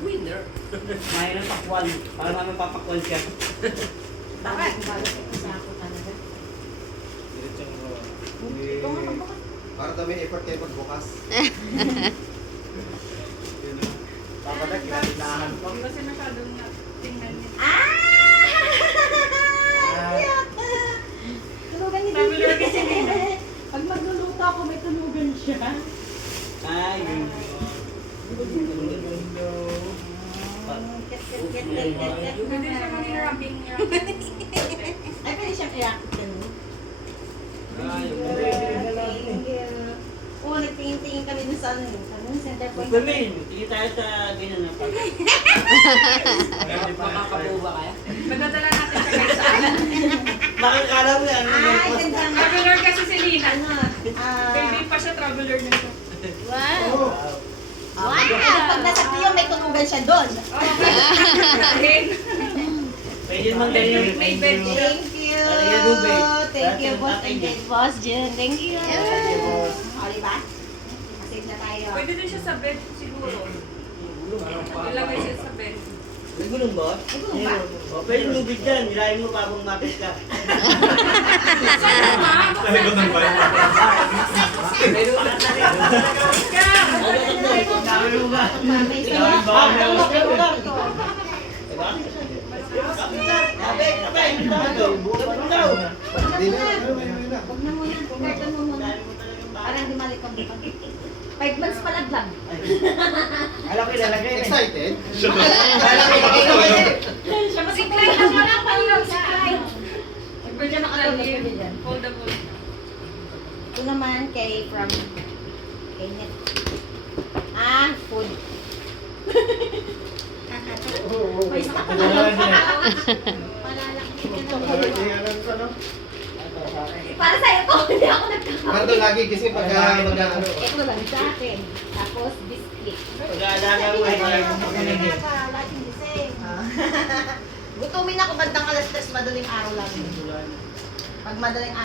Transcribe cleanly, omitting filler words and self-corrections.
Winner. May ng pakwan. Para namin papakwan siya. Bakit? Para daw may effort kayo magbukas. Papalag, kinatinahan ko. Hindi kasi masyadong tingnan niya. Tulugan ni Traveler kasi nila. Pag magluluto ako, may tulugan siya. Ay, yun. Pwede siya maging rubbing. Ay, pwede siyang i-action. Ay, Thank you. Oo, nagtingin-tingin kami dun sa center point. Gamin, hindi tayo sa ganyan na pag... Makakabuba kaya? Magdadala natin siya guys sa akin. Makakala mo yan. Ay, ganda nga. Traveler kasi si Lina. Ano? Baby pa siya, traveler na siya. Wow! Wow! Pag nasa tiyo, may tulugan siya doon. Pwede naman ganyan. May bed siya. Thank you. Talaga, Ruben. Thank you, Dati boss. ang tatay Thank niya. you, boss Jen. Thank you. Thank you, boss. O, diba? Masave na tayo. Pwede din siya sa bed siguro. Ilagay siya sa bed. May gulong ba? May gulong ba? O, pwede lubig dyan. Hilahin mo babang mapis ka. Talagang ng bayan. Pero wala na rin. Dami mo ba? Mamay sa Dami ba? Ito. Diba? Sabi, daw. Hindi na, ano na. Huwag na muna. Garden mo muna. Para hindi malikot-likot. 5 months pa lang. Alam ko ilalagay na. Excited? Siya mas Zipline lang wala pa lang. Zipline. Pwede siya makatulog Lalim. pwede dyan. Foldable. Ito naman kay Net. Food. May isa pa lang. Para sa'yo to, hindi ako nagkakaroon. Parang lagi kasi pag mag-ano. Ito lang sa akin. Tapos biscuit. Pag-aalaga mo ay Laging the same. Gutumin ako bandang alas 3, madaling araw lang. Pag madaling